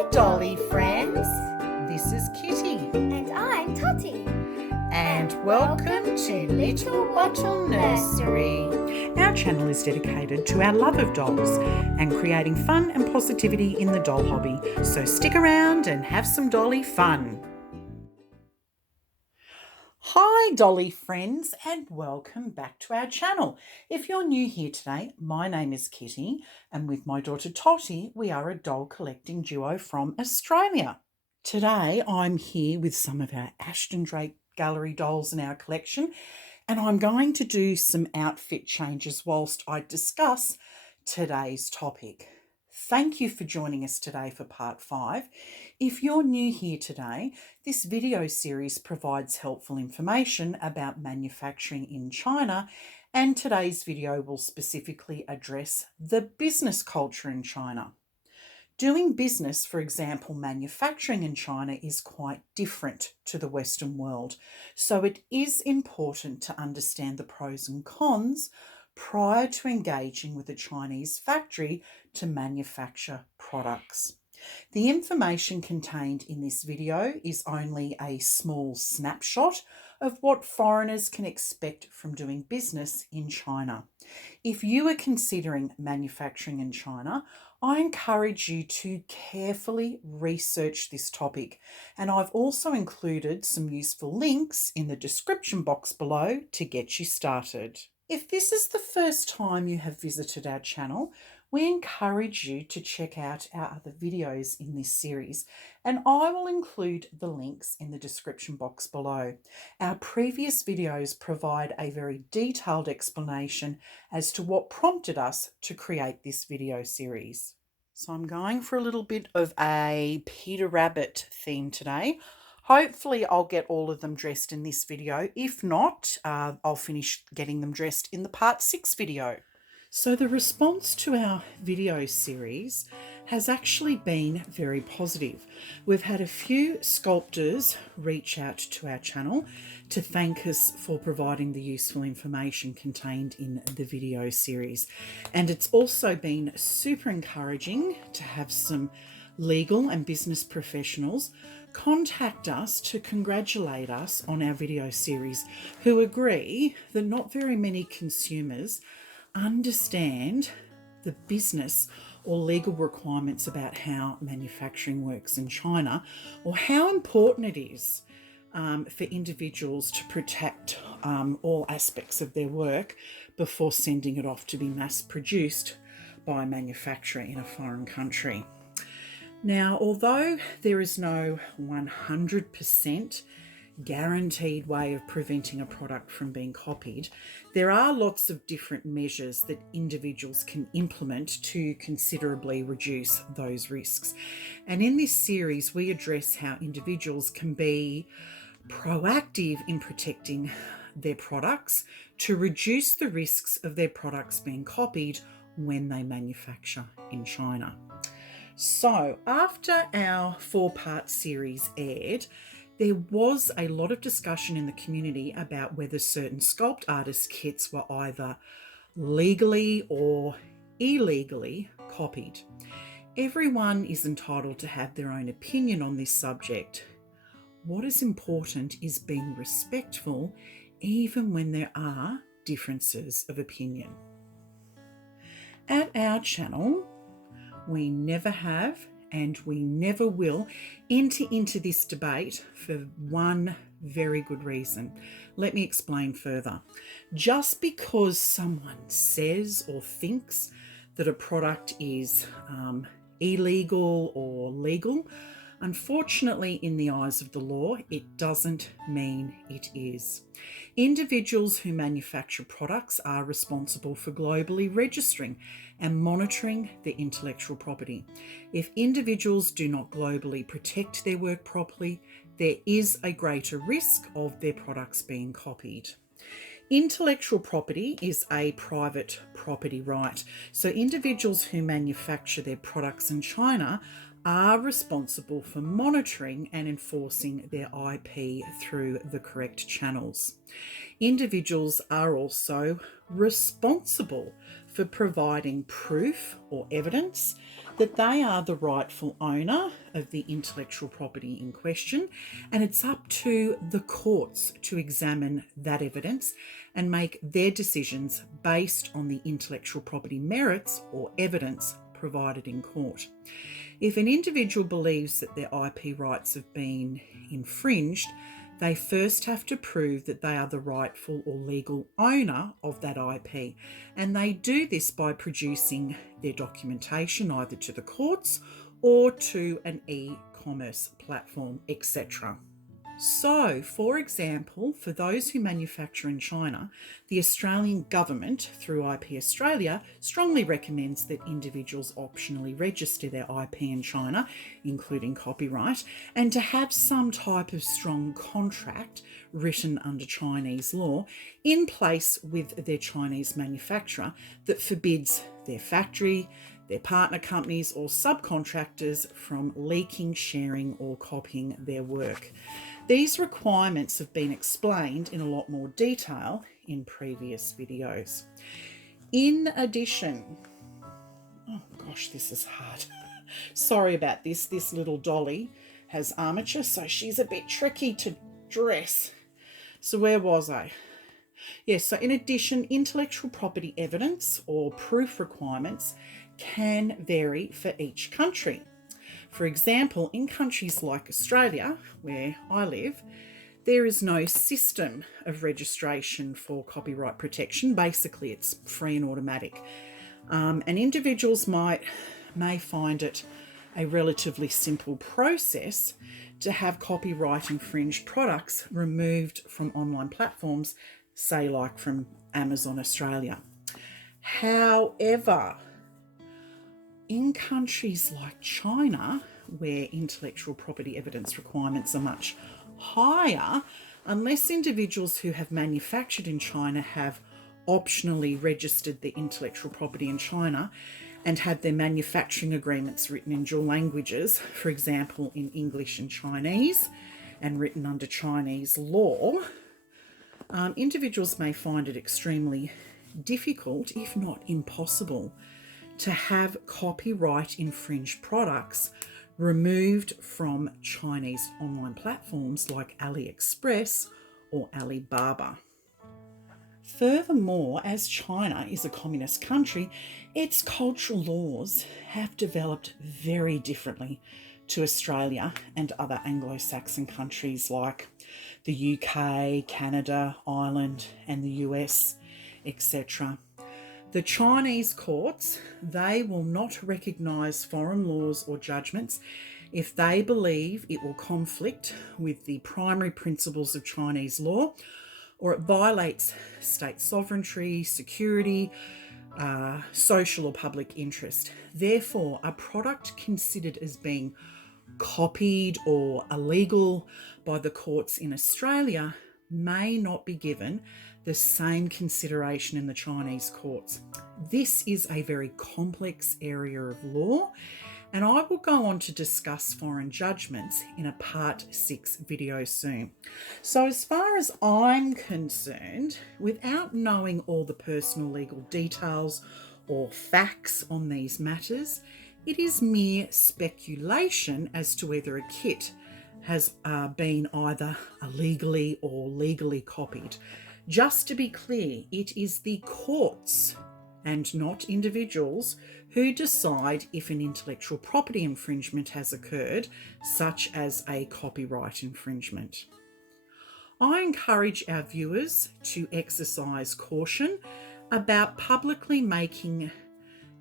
Hi, Dolly friends. This is Kitty. And I'm Totty. And welcome to Little Bottle Nursery. Our channel is dedicated to our love of dolls and creating fun and positivity in the doll hobby. So stick around and have some dolly fun. Hi, Dolly friends, and welcome back to our channel. If you're new here today, my name is Kitty, and with my daughter Totty, we are a doll collecting duo from Australia. Today, I'm here with some of our Ashton Drake Gallery dolls in our collection, and I'm going to do some outfit changes whilst I discuss today's topic. Thank you for joining us today for part 5. If you're new here today, this video series provides helpful information about manufacturing in China, and today's video will specifically address the business culture in China. Doing business, for example, manufacturing in China, is quite different to the Western world, so it is important to understand the pros and cons prior to engaging with a Chinese factory to manufacture products. The information contained in this video is only a small snapshot of what foreigners can expect from doing business in China. If you are considering manufacturing in China, I encourage you to carefully research this topic, and I've also included some useful links in the description box below to get you started. If this is the first time you have visited our channel, we encourage you to check out our other videos in this series, and I will include the links in the description box below. Our previous videos provide a very detailed explanation as to what prompted us to create this video series. So I'm going for a little bit of a Peter Rabbit theme today. Hopefully I'll get all of them dressed in this video. If not, I'll finish getting them dressed in the part 6 video. So the response to our video series has actually been very positive. We've had a few sculptors reach out to our channel to thank us for providing the useful information contained in the video series. And it's also been super encouraging to have some legal and business professionals contact us to congratulate us on our video series, who agree that not very many consumers understand the business or legal requirements about how manufacturing works in China, or how important it is for individuals to protect all aspects of their work before sending it off to be mass produced by a manufacturer in a foreign country. Now, although there is no 100% guaranteed way of preventing a product from being copied, there are lots of different measures that individuals can implement to considerably reduce those risks. And in this series, we address how individuals can be proactive in protecting their products to reduce the risks of their products being copied when they manufacture in China. So, after our 4-part series aired, there was a lot of discussion in the community about whether certain sculpt artist kits were either legally or illegally copied. Everyone is entitled to have their own opinion on this subject. What is important is being respectful, even when there are differences of opinion. At our channel, we never have and we never will enter into this debate for one very good reason. Let me explain further. Just because someone says or thinks that a product is illegal or legal, unfortunately, in the eyes of the law, it doesn't mean it is. Individuals who manufacture products are responsible for globally registering and monitoring their intellectual property. If individuals do not globally protect their work properly, there is a greater risk of their products being copied. Intellectual property is a private property right, so individuals who manufacture their products in China are responsible for monitoring and enforcing their IP through the correct channels. Individuals are also responsible for for providing proof or evidence that they are the rightful owner of the intellectual property in question, and it's up to the courts to examine that evidence and make their decisions based on the intellectual property merits or evidence provided in court. If an individual believes that their IP rights have been infringed, they first have to prove that they are the rightful or legal owner of that IP, and they do this by producing their documentation either to the courts or to an e-commerce platform, etc. So, for example, for those who manufacture in China, the Australian government, through IP Australia, strongly recommends that individuals optionally register their IP in China, including copyright, and to have some type of strong contract written under Chinese law in place with their Chinese manufacturer that forbids their factory, their partner companies or subcontractors from leaking, sharing or copying their work. These requirements have been explained in a lot more detail in previous videos. In addition, oh gosh, this is hard. Sorry about this. This little dolly has armature, so she's a bit tricky to dress. So where was I? Yes, so in addition, intellectual property evidence or proof requirements can vary for each country. For example, in countries like Australia, where I live, there is no system of registration for copyright protection. Basically, it's free and automatic. And individuals may find it a relatively simple process to have copyright infringed products removed from online platforms, say like from Amazon Australia. However, in countries like China, where intellectual property evidence requirements are much higher, unless individuals who have manufactured in China have optionally registered their intellectual property in China and had their manufacturing agreements written in dual languages, for example, in English and Chinese, and written under Chinese law, individuals may find it extremely difficult, if not impossible, to have copyright infringed products removed from Chinese online platforms like AliExpress or Alibaba. Furthermore, as China is a communist country, its cultural laws have developed very differently to Australia and other Anglo-Saxon countries like the UK, Canada, Ireland, and the US, etc. The Chinese courts, they will not recognise foreign laws or judgments if they believe it will conflict with the primary principles of Chinese law or it violates state sovereignty, security, social or public interest. Therefore, a product considered as being copied or illegal by the courts in Australia may not be given the same consideration in the Chinese courts. This is a very complex area of law, and I will go on to discuss foreign judgments in a part 6 video soon. So as far as I'm concerned, without knowing all the personal legal details or facts on these matters, it is mere speculation as to whether a kit has been either illegally or legally copied. Just to be clear, it is the courts and not individuals who decide if an intellectual property infringement has occurred, such as a copyright infringement. I encourage our viewers to exercise caution about publicly making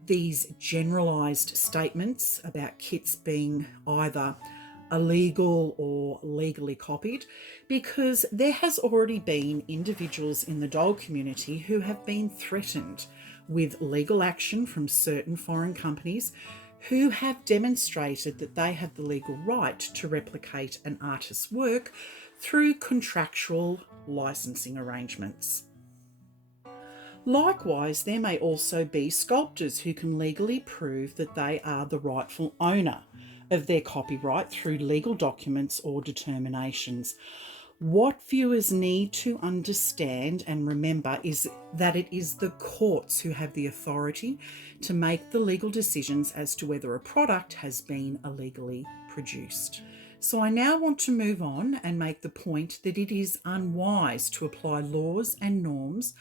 these generalised statements about kits being either illegal or legally copied, because there has already been individuals in the doll community who have been threatened with legal action from certain foreign companies who have demonstrated that they have the legal right to replicate an artist's work through contractual licensing arrangements. Likewise, there may also be sculptors who can legally prove that they are the rightful owner of their copyright through legal documents or determinations. What viewers need to understand and remember is that it is the courts who have the authority to make the legal decisions as to whether a product has been illegally produced. So I now want to move on and make the point that it is unwise to apply laws and norms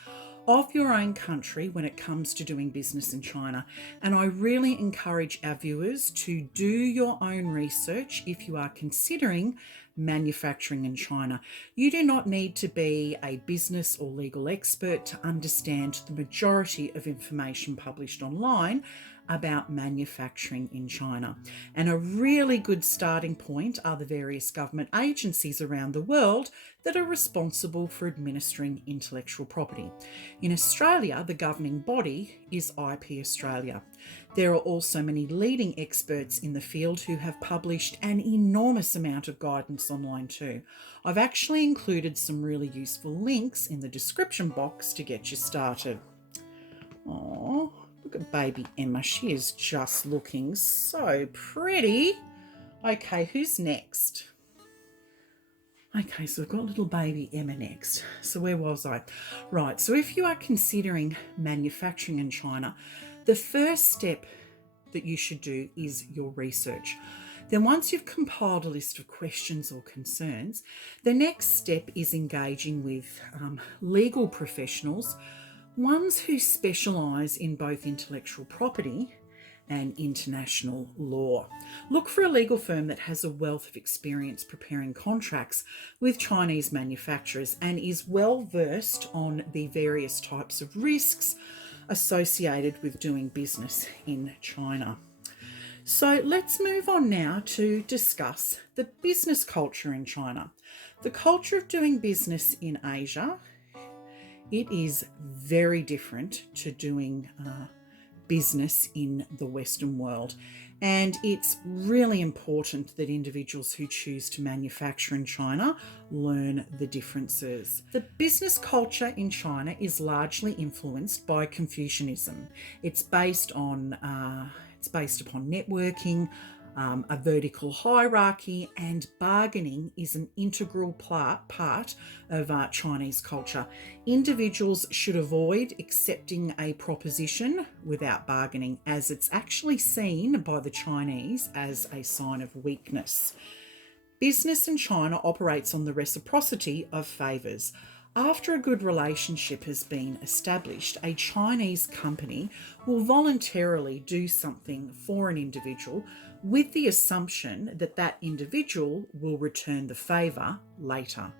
of your own country when it comes to doing business in China. And I really encourage our viewers to do your own research if you are considering manufacturing in China. You do not need to be a business or legal expert to understand the majority of information published online about manufacturing in China. And a really good starting point are the various government agencies around the world that are responsible for administering intellectual property. In Australia, the governing body is IP Australia. There are also many leading experts in the field who have published an enormous amount of guidance online too. I've actually included some really useful links in the description box to get you started. Oh, look at baby Emma. She is just looking so pretty. Okay, who's next? Okay, so we've got little baby Emma next. So where was I? Right, so if you are considering manufacturing in China, the first step that you should do is your research. Then once you've compiled a list of questions or concerns, the next step is engaging with legal professionals, ones who specialise in both intellectual property and international law. Look for a legal firm that has a wealth of experience preparing contracts with Chinese manufacturers and is well versed on the various types of risks associated with doing business in China. So let's move on now to discuss the business culture in China. The culture of doing business in Asia, it is very different to doing business in the Western world. And it's really important that individuals who choose to manufacture in China learn the differences. The business culture in China is largely influenced by Confucianism. It's based upon networking, a vertical hierarchy, and bargaining is an integral part of Chinese culture. Individuals should avoid accepting a proposition without bargaining, as it's actually seen by the Chinese as a sign of weakness. Business in China operates on the reciprocity of favours. After a good relationship has been established, a Chinese company will voluntarily do something for an individual with the assumption that that individual will return the favour later.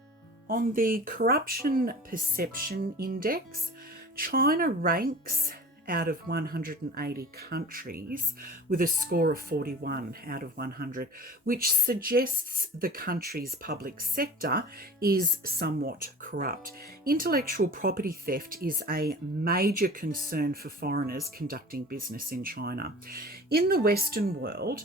On the Corruption Perception Index, China ranks out of 180 countries with a score of 41 out of 100, which suggests the country's public sector is somewhat corrupt. Intellectual property theft is a major concern for foreigners conducting business in China. In the Western world,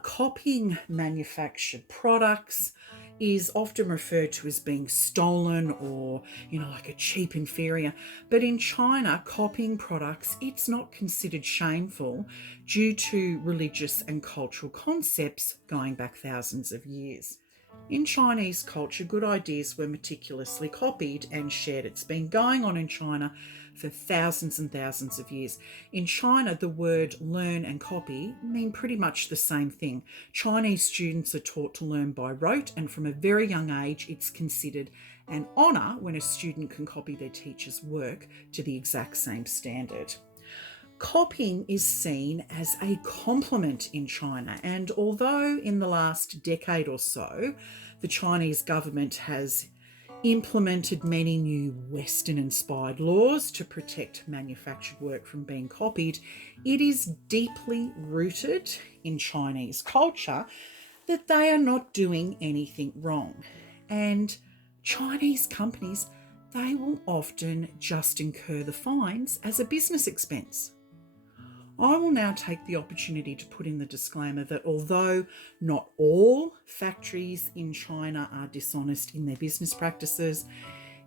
copying manufactured products is often referred to as being stolen or, like a cheap inferior. But in China, copying products, it's not considered shameful due to religious and cultural concepts going back thousands of years. In Chinese culture, good ideas were meticulously copied and shared. It's been going on in China for thousands and thousands of years. In China, the word learn and copy mean pretty much the same thing. Chinese students are taught to learn by rote, and from a very young age, it's considered an honour when a student can copy their teacher's work to the exact same standard. Copying is seen as a compliment in China, and although in the last decade or so, the Chinese government has implemented many new Western-inspired laws to protect manufactured work from being copied, it is deeply rooted in Chinese culture that they are not doing anything wrong. And Chinese companies, they will often just incur the fines as a business expense. I will now take the opportunity to put in the disclaimer that although not all factories in China are dishonest in their business practices,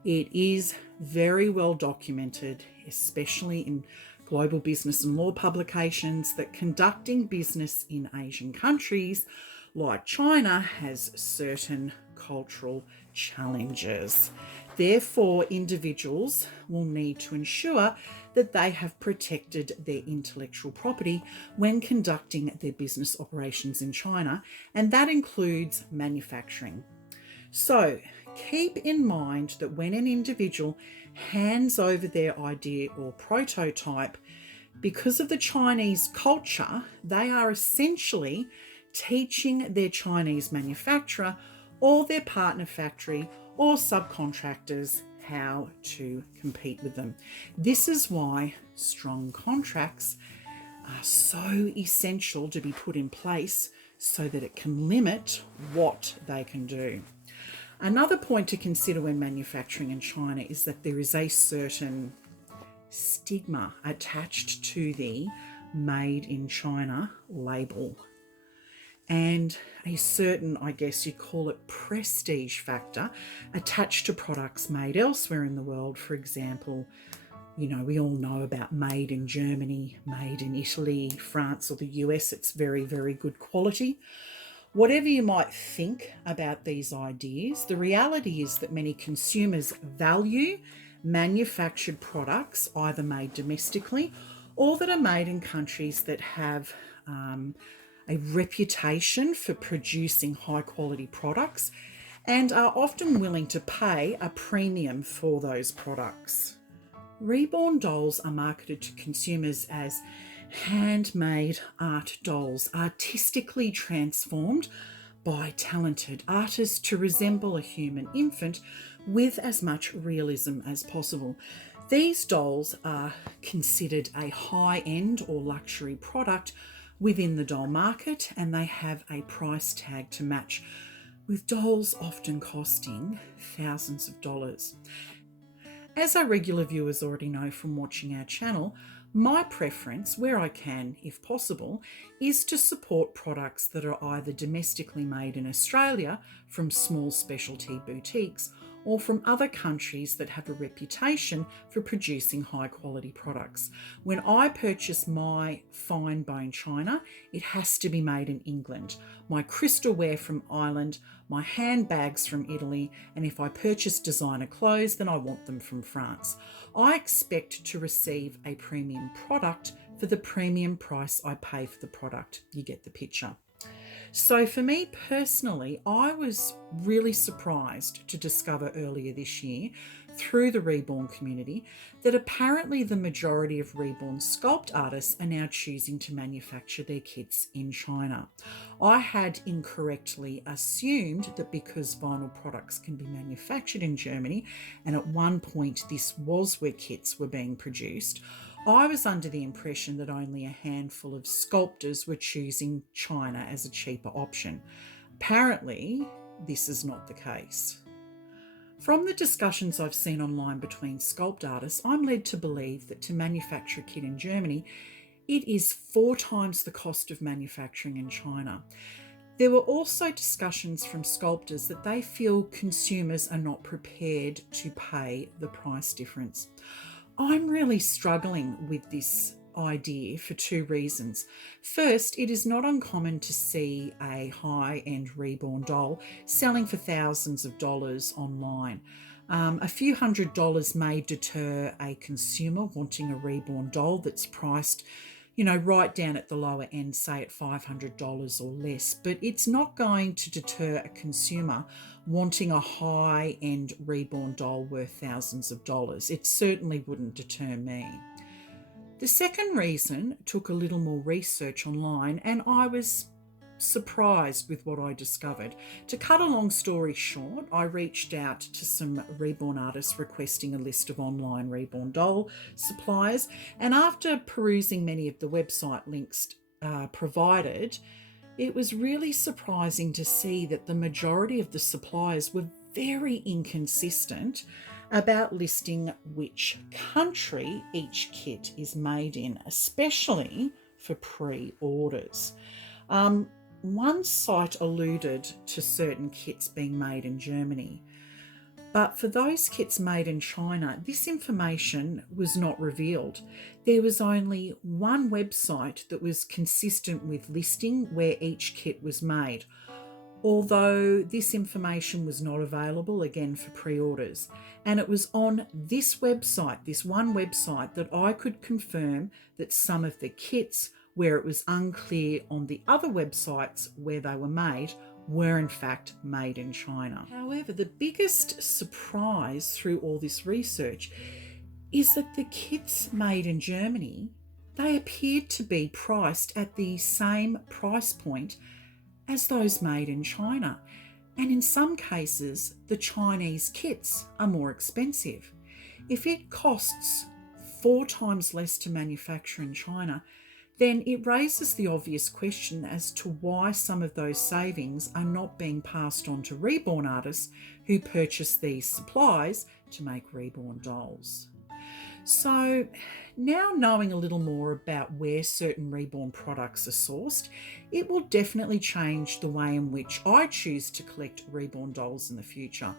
it is very well documented, especially in global business and law publications, that conducting business in Asian countries like China has certain cultural challenges. Therefore, individuals will need to ensure that they have protected their intellectual property when conducting their business operations in China, and that includes manufacturing. So, keep in mind that when an individual hands over their idea or prototype, because of the Chinese culture, they are essentially teaching their Chinese manufacturer or their partner factory or subcontractors how to compete with them. This is why strong contracts are so essential to be put in place so that it can limit what they can do. Another point to consider when manufacturing in China is that there is a certain stigma attached to the Made in China label, and a certain, I guess you'd call it, prestige factor attached to products made elsewhere in the world. For example, we all know about made in Germany, made in Italy, France, or the US. It's very, very good quality. Whatever you might think about these ideas, the reality is that many consumers value manufactured products either made domestically or that are made in countries that have a reputation for producing high quality products and are often willing to pay a premium for those products. Reborn dolls are marketed to consumers as handmade art dolls, artistically transformed by talented artists to resemble a human infant with as much realism as possible. These dolls are considered a high-end or luxury product within the doll market, and they have a price tag to match, with dolls often costing thousands of dollars. As our regular viewers already know from watching our channel, my preference, where I can, if possible, is to support products that are either domestically made in Australia from small specialty boutiques or from other countries that have a reputation for producing high quality products. When I purchase my fine bone china, it has to be made in England. My crystalware from Ireland, my handbags from Italy, and if I purchase designer clothes, then I want them from France. I expect to receive a premium product for the premium price I pay for the product. You get the picture. So for me personally, I was really surprised to discover earlier this year through the Reborn community that apparently the majority of Reborn sculpt artists are now choosing to manufacture their kits in China. I had incorrectly assumed that because vinyl products can be manufactured in Germany, and at one point this was where kits were being produced, I was under the impression that only a handful of sculptors were choosing China as a cheaper option. Apparently, this is not the case. From the discussions I've seen online between sculpt artists, I'm led to believe that to manufacture a kit in Germany, it is 4 times the cost of manufacturing in China. There were also discussions from sculptors that they feel consumers are not prepared to pay the price difference. I'm really struggling with this idea for 2 reasons. First, it is not uncommon to see a high-end Reborn doll selling for thousands of dollars online. A few $100s may deter a consumer wanting a Reborn doll that's priced, right down at the lower end, say at $500 or less, but it's not going to deter a consumer wanting a high-end Reborn doll worth thousands of dollars. It certainly wouldn't deter me. The second reason took a little more research online, and I was surprised with what I discovered. To cut a long story short, I reached out to some Reborn artists requesting a list of online Reborn doll suppliers, and after perusing many of the website links provided, it was really surprising to see that the majority of the suppliers were very inconsistent about listing which country each kit is made in, especially for pre-orders. One site alluded to certain kits being made in Germany, but for those kits made in China, this information was not revealed. There was only one website that was consistent with listing where each kit was made. although this information was not available again for pre-orders. And it was on this website, this one website, that I could confirm that some of the kits, where it was unclear on the other websites where they were in fact made in China. However, the biggest surprise through all this research is that the kits made in Germany, they appeared to be priced at the same price point as those made in China. And in some cases, the Chinese kits are more expensive. If it costs 4 times less to manufacture in China, then it raises the obvious question as to why some of those savings are not being passed on to reborn artists who purchase these supplies to make reborn dolls. So now, knowing a little more about where certain reborn products are sourced, it will definitely change the way in which I choose to collect reborn dolls in the future.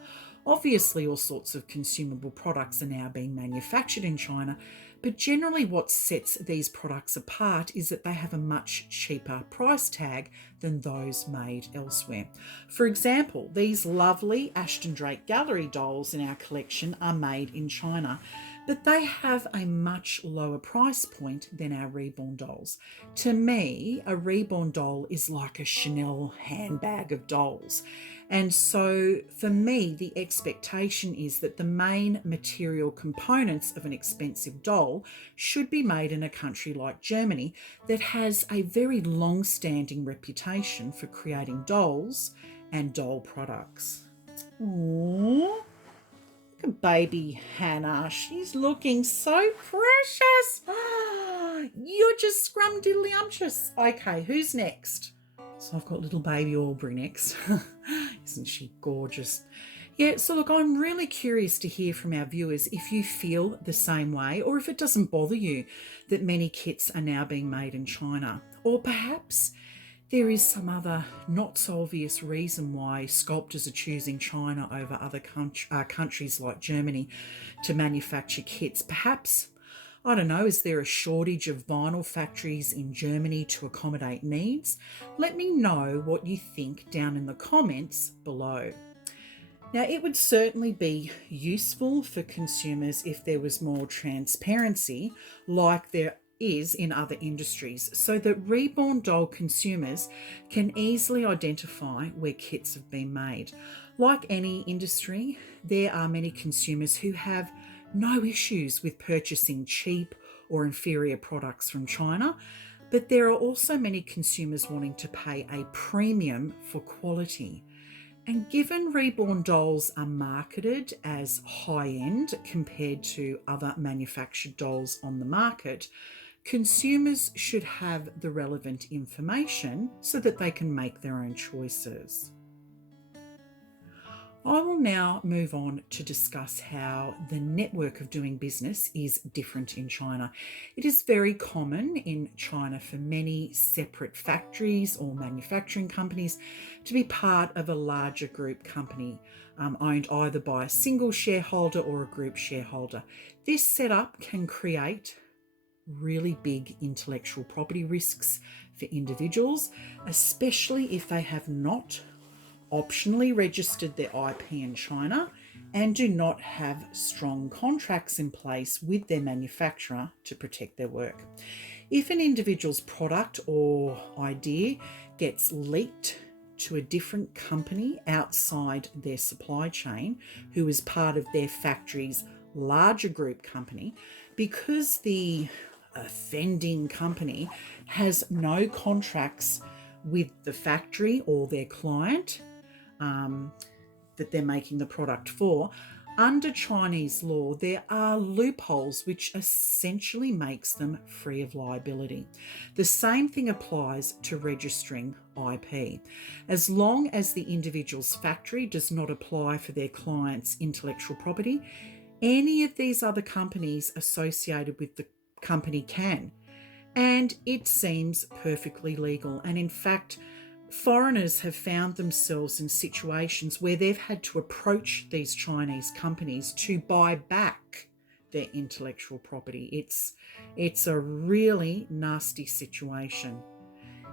Obviously, all sorts of consumable products are now being manufactured in China, but generally what sets these products apart is that they have a much cheaper price tag than those made elsewhere. For example, these lovely Ashton Drake Gallery dolls in our collection are made in China, but they have a much lower price point than our reborn dolls. To me, a reborn doll is like a Chanel handbag of dolls. And so for me, the expectation is that the main material components of an expensive doll should be made in a country like Germany that has a very long-standing reputation for creating dolls and doll products. Aww. Look at baby Hannah. She's looking so precious. You're just scrumdiddlyumptious. Okay, who's next? So I've got little baby Aubrey next. Isn't she gorgeous? Yeah, so look, I'm really curious to hear from our viewers if you feel the same way, or if it doesn't bother you that many kits are now being made in China. Or perhaps there is some other not so obvious reason why sculptors are choosing China over other countries like Germany to manufacture kits. Perhaps, I don't know, is there a shortage of vinyl factories in Germany to accommodate needs? Let me know what you think down in the comments below. Now, it would certainly be useful for consumers if there was more transparency like there is in other industries, so that reborn doll consumers can easily identify where kits have been made. Like any industry, there are many consumers who have no issues with purchasing cheap or inferior products from China, but there are also many consumers wanting to pay a premium for quality. And given reborn dolls are marketed as high-end compared to other manufactured dolls on the market, consumers should have the relevant information so that they can make their own choices. I will now move on to discuss how the network of doing business is different in China. It is very common in China for many separate factories or manufacturing companies to be part of a larger group company, owned either by a single shareholder or a group shareholder. This setup can create really big intellectual property risks for individuals, especially if they have not optionally registered their IP in China and do not have strong contracts in place with their manufacturer to protect their work. If an individual's product or idea gets leaked to a different company outside their supply chain, who is part of their factory's larger group company, because the offending company has no contracts with the factory or their client that they're making the product for, under Chinese law, there are loopholes which essentially makes them free of liability. The same thing applies to registering IP. As long as the individual's factory does not apply for their client's intellectual property, any of these other companies associated with the company can. And it seems perfectly legal. And in fact, foreigners have found themselves in situations where they've had to approach these Chinese companies to buy back their intellectual property. It's a really nasty situation.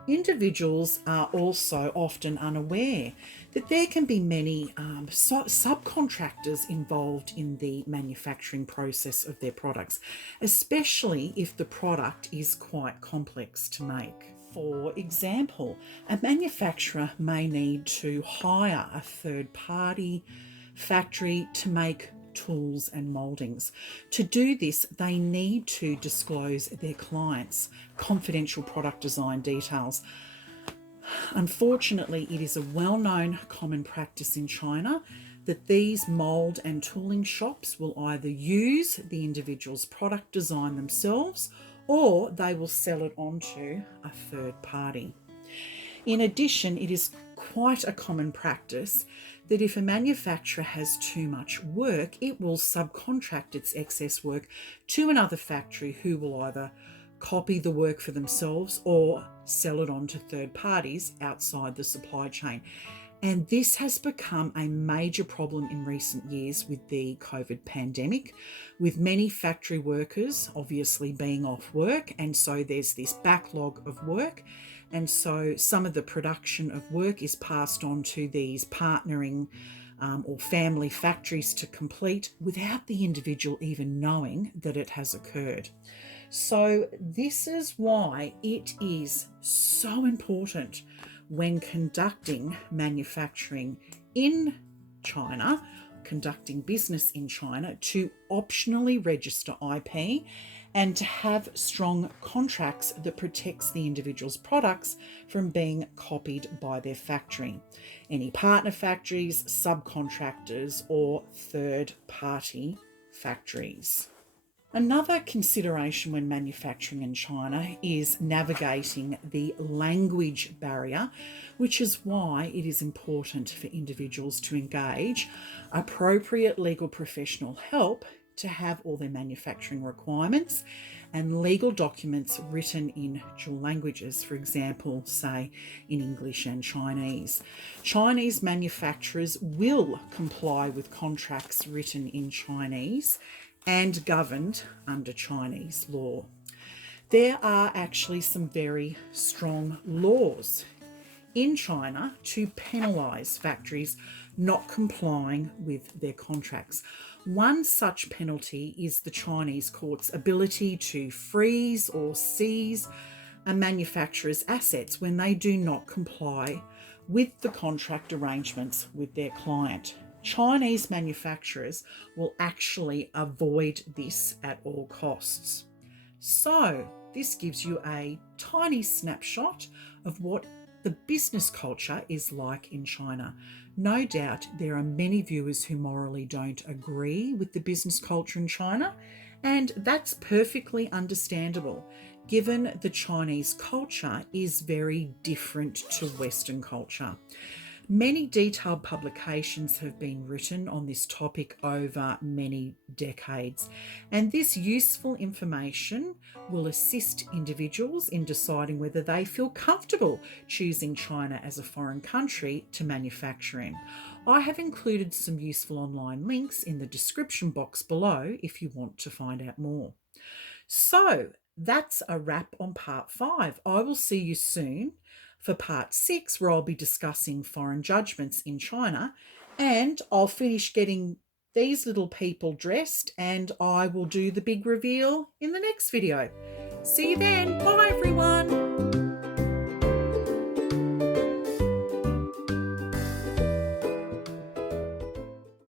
Individuals are also often unaware that there can be many subcontractors involved in the manufacturing process of their products, especially if the product is quite complex to make. For example, a manufacturer may need to hire a third-party factory to make tools and mouldings. To do this, they need to disclose their clients' confidential product design details. Unfortunately, it is a well-known common practice in China that these mould and tooling shops will either use the individual's product design themselves or they will sell it on to a third party. In addition, it is quite a common practice that if a manufacturer has too much work, it will subcontract its excess work to another factory who will either copy the work for themselves or sell it on to third parties outside the supply chain. And this has become a major problem in recent years with the COVID pandemic, with many factory workers obviously being off work. And so there's this backlog of work. And so some of the production of work is passed on to these partnering or family factories to complete without the individual even knowing that it has occurred. So this is why it is so important when conducting manufacturing in China, conducting business in China, to optionally register IP and to have strong contracts that protects the individual's products from being copied by their factory, any partner factories, subcontractors, or third-party factories. Another consideration when manufacturing in China is navigating the language barrier, which is why it is important for individuals to engage appropriate legal professional help to have all their manufacturing requirements and legal documents written in dual languages, for example, say in English and Chinese. Chinese manufacturers will comply with contracts written in Chinese and governed under Chinese law. There are actually some very strong laws in China to penalise factories not complying with their contracts. One such penalty is the Chinese court's ability to freeze or seize a manufacturer's assets when they do not comply with the contract arrangements with their client. Chinese manufacturers will actually avoid this at all costs. So this gives you a tiny snapshot of what the business culture is like in China. No doubt there are many viewers who morally don't agree with the business culture in China, and that's perfectly understandable, given the Chinese culture is very different to Western culture. Many detailed publications have been written on this topic over many decades, and this useful information will assist individuals in deciding whether they feel comfortable choosing China as a foreign country to manufacture in. I have included some useful online links in the description box below if you want to find out more. So that's a wrap on part 5. I will see you soon for part 6, where I'll be discussing foreign judgments in China, and I'll finish getting these little people dressed and I will do the big reveal in the next video. See you then. Bye everyone.